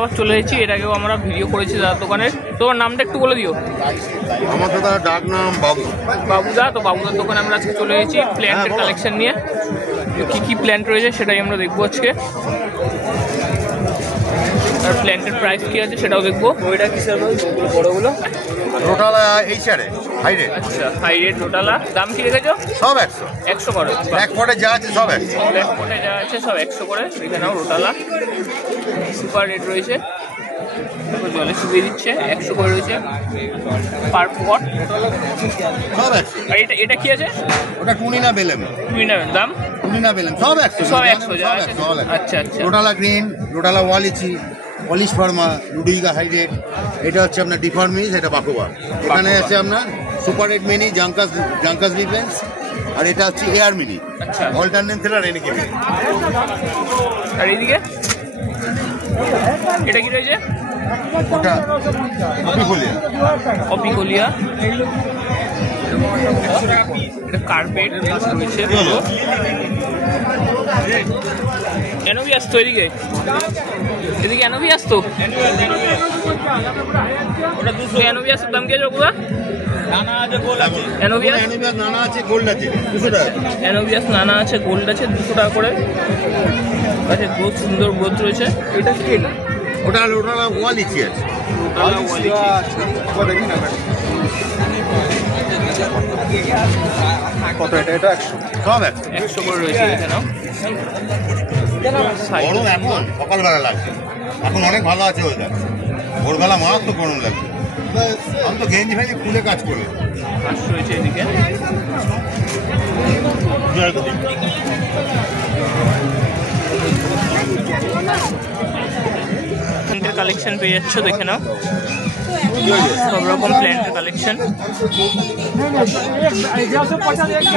আবার চলে এসেছি, এর আগেও আমরা ভিডিও করেছি দাদার দোকানের। তোমার নামটা একটু বলে দিও। আমার দাদা ডাক নাম বাবু। বাবুদা। তো বাবুদার দোকানে আমরা আজকে চলে এসেছি প্ল্যান্টের কালেকশন নিয়ে। কী কী প্ল্যান্ট রয়েছে সেটাই আমরা দেখবো আজকে, আর প্ল্যান্টের প্রাইস কী আছে সেটাও দেখবো। ওইটা কিসের বড়গুলো? রোটালা এইচারে হাই রেট। আচ্ছা, হাই রেট রোটালা। দাম কি রেখেছো? সব 100 100 করে। ব্ল্যাক পটে যা আছে সব 100। ব্ল্যাক পটে যা আছে সব 100 করে। এখানেও রোটালা সুপার রেট রয়েছে, জলে শুকিয়ে দিচ্ছে, 100 করে রয়েছে পার পট। সব 100। আর এটা কি আছে? ওটা টুনিনা বেলেম। টুইনার দাম? টুনিনা বেলেম সব 100। সব 100 যা আছে। আচ্ছা আচ্ছা। রোটালা গ্রিন, রোটালা ওয়ালিচি, পলিশ ফার্মা, লুডুইগা হাই রেট। এটা হচ্ছে আপনার ডিফর্মিস, এটা বাকোবা। এখানে আছে আপনার সুপার রেট মিনি, জাঙ্কাস ডিফেন্স, আর এটা হচ্ছে এয়ার মিনি। আচ্ছা। অল্টারনেট আর রেনিকে। আর এইদিকে এটা কি রয়েছে? ওটা অপিফোলিয়া। অপিকোলিয়া। এটা কার্পেট রয়েছে। এনবি আসতো এদিকে, এদিকে এনবি আসতো। এনবিয়াসের দাম কি আছে ওগুলা? এনোভিয়াস নানা আছে, গোল্ড আছে 200 টাকা। এনোভিয়াস নানা আছে, গোল্ড আছে 200 টাকা করে। আচ্ছা, গ্রোথ সুন্দর গ্রোথ রয়েছে। এটা কি? ওটা রোটালা ওয়ালিচি আছে। কত এটা? এটা 100। সব 100 করে রয়েছে এখানেও। গরম এখন সকালবেলা লাগছে, এখন অনেক ভালো আছে ওয়েদার। ভোরবেলা মারাত্মক তো গরম লাগছে। আমি তো গেঞ্জি ফেঞ্জি খুলে কাজ করি। ঘাস রয়েছে এদিকে। প্ল্যান্টের কালেকশন পেয়ে যাচ্ছ, দেখে নাও সব রকম প্ল্যান্টের কালেকশন।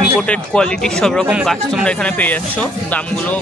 ইম্পোর্টেড কোয়ালিটির সব রকম গাছ তোমরা এখানে পেয়ে যাচ্ছ। দামগুলো